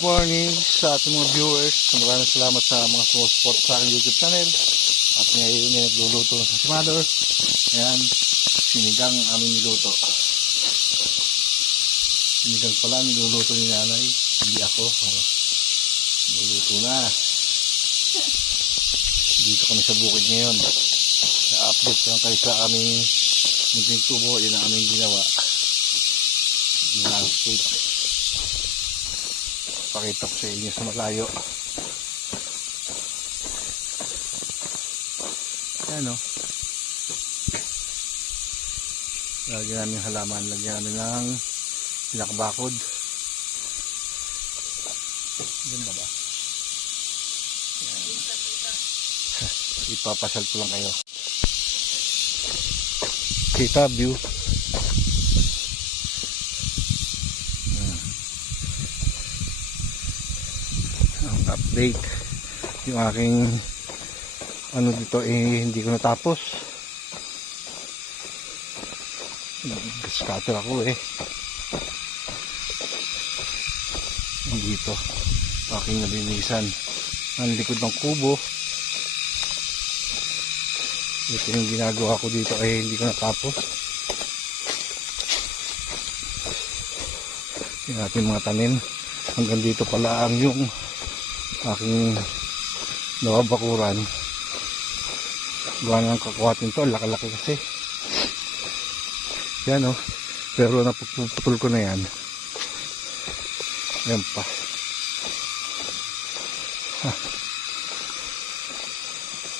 morning sa ating mga viewers. Maraming salamat sa mga support sa aking YouTube channel. At ngayon ay nagluluto sa si Mother. Ayan, sinigang aming niluto. Sinigang pala niluluto ni nanay, hindi ako. Niluluto na. Dito kami sa bukid ngayon. Na-update lang kayo sa aming munting tubo. Yan ang aming ginawa. Yung landscape. Pakita ko sa inyo sa malayo. Ayan o. Lagyan namin yung halaman. Lagyan namin ng pinakabakod. Yan ba ba? Ayan. Ipapasal ko lang kayo. Kita view. Update yung aking ano dito hindi ko natapos. Scatter ako dito aking nalinisan ang likod ng kubo. Ito yung ginagawa ko dito hindi ko natapos. Yung ating mga tanim hanggang dito pala ang yung aking nababakuran. Gawa ng kakuhatin to, laki-laki kasi yan pero napuputol ko na yan. Ayan pa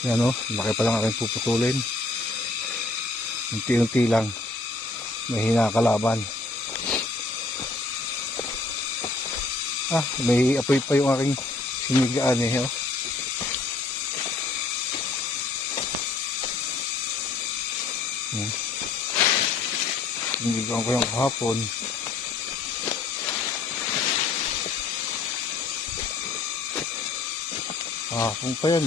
yan laki pa lang aking puputulin. Unti-unti lang, may hinakalaban. May apoy pa yung aking sinigaan sinigaan ko yung kahapon. Kung pa yan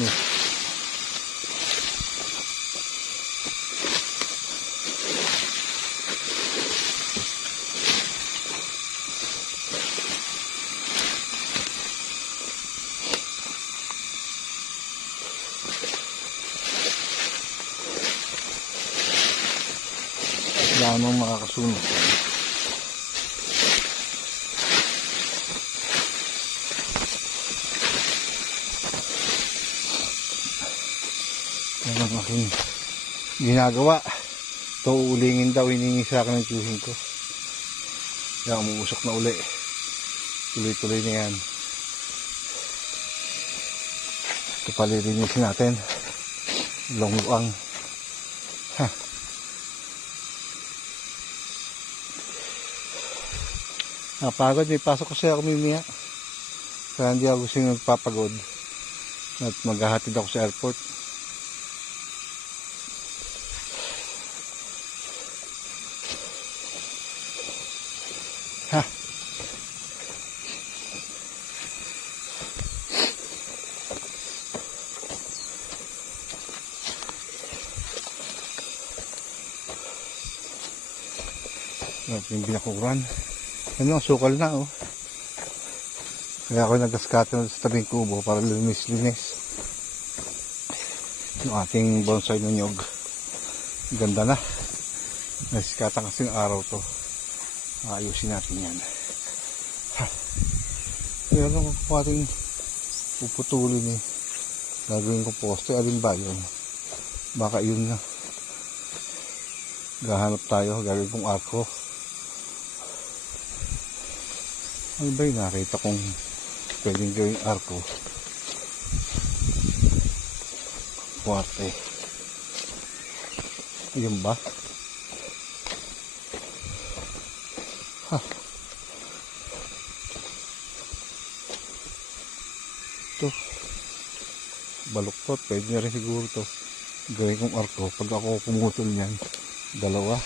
lamang makakasunod. Yan ang aking ginagawa. Ito uulingin daw, hiningi sa akin ng tiyuhin ko. Yan, umuusok na uli. Tuloy-tuloy na yan. Ito palilinisin natin. Long-luang. Napagod, may pasok kasi ako mimaya. Kaya hindi ako gusto yung nagpapagod. At maghahatid ako sa airport. At yung binakuran. Ano, sukal na Kaya ako nag-scatter sa tabing kubo para linis-linis yung ating bonsai na nyog. Ganda na. Nag-scatter kasi ng araw to. Ayusin natin yan. Kaya lang kung ating puputulin gagawin ko poste. Alin ba yun? Baka yun na. Gahanap tayo. Gagawin kong arko. Ano ba yung nakita kong pwedeng gawing arko? Kuwarte. Ayun ba? Ito. Baluktot. Pwede na rin siguro ito. Gawin kong arko. Pag ako pumutol niyan. Dalawa.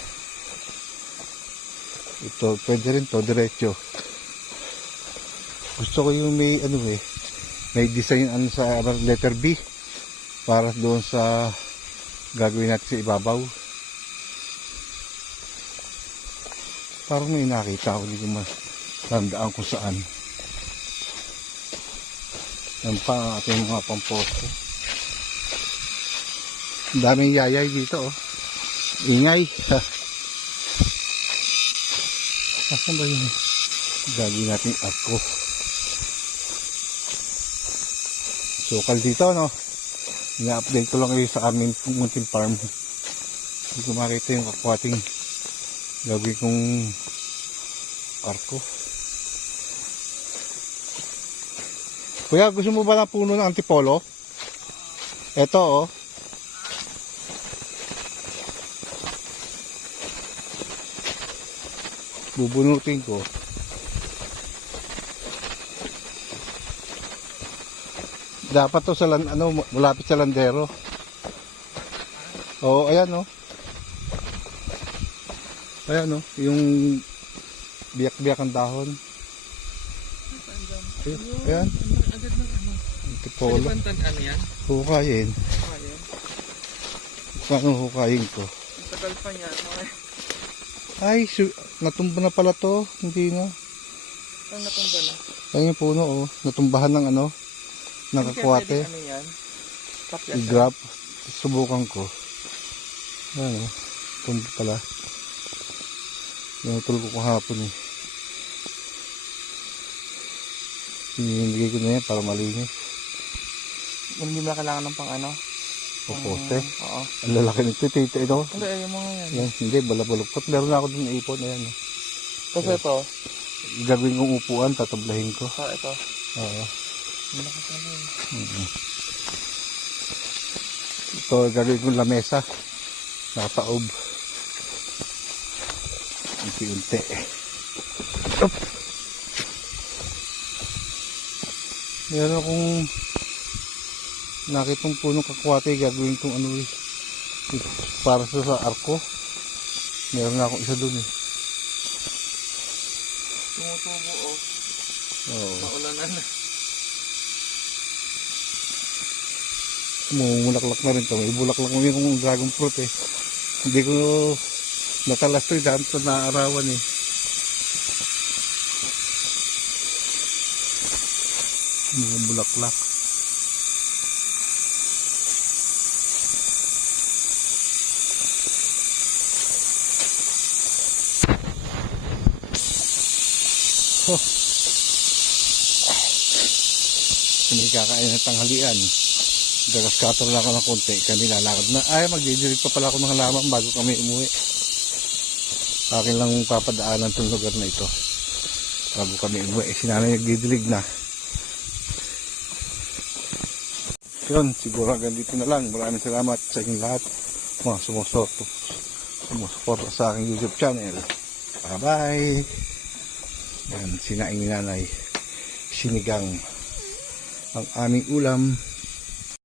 Ito. Pwede rin to. Diretso. Gusto ko yung may may design sa letter B para doon sa gagawin natin sa ibabaw. Parang may nakita ako, hindi ko matandaan kung saan. Yan pa ang ating mga pamposto. Ang daming yayay dito oh. Ingay. Asan ba yun? Gagawin natin ako. Sukal dito no. Ina-update ko lang kayo sa amin munting farm. Hindi ko makita yung kakwating gagawin kong arko. Kuya, gusto mo ba ng puno ng antipolo? Ito oh. Bubunutin ko. Dapat to sa malapit sa landero. Oo, ayan oh. Ayan oh, yung biyak-biyak ang dahon. Ayan. Agad ng ano? Antipolo. Ano yan? Hukayin. Ayan. Paano hukayin ko? Ang tagal pa niya. Ay, natumba na pala to. Hindi na. Ang natumba na. Ayan yung puno oh. Natumbahan ng ano. Ng kakwate. Ano yan? I-grab. Subukan ko. Ayan oh. Tumba pala. Pinutol ko kahapon eh. Hinihintay ko na yan para malinis. Hindi mo na kailangan ng pang ano? Poposte. Oo. Ang lalaki nito. Tita ito. Hindi, ayaw mo nga yan. Yan, hindi, balabulupot. Meron na ako dun na ipon. Ayan oh. Kasi ito. Gagawin kong upuan. Tatablahin ko. Ito. Oo. Malakas na yun. Ito, gagawin kong lamesa. Nakataob. Unti-unti. Up! Meron akong nakitong punong kakwate. Gagawin kong ano eh. Para sa arko. Meron na akong isa dun eh. Tumutubo o. Oo. Maulanan na. Mumulaklak na rin to. May bulaklak mo yung dragon fruit eh. Hindi ko natalas to eh. Dahil ito naaarawan eh. Mga bulaklak. Oh. Hindi kakain ng tanghalian. Gagas-cutter lang ako ng konti. Kami lalakad na. Ay, magdidilig pa pala ako ng halaman bago kami umuwi. Akin lang papadaanan itong lugar na ito. Bago kami umuwi. Si nanay nagdidilig na. Yun, siguro hanggang dito na lang. Maraming salamat sa inyong lahat. Mga sumusuporta sa aking YouTube channel. Bye-bye. Yan, sinaing ni nanay. Sinigang ang aming ulam.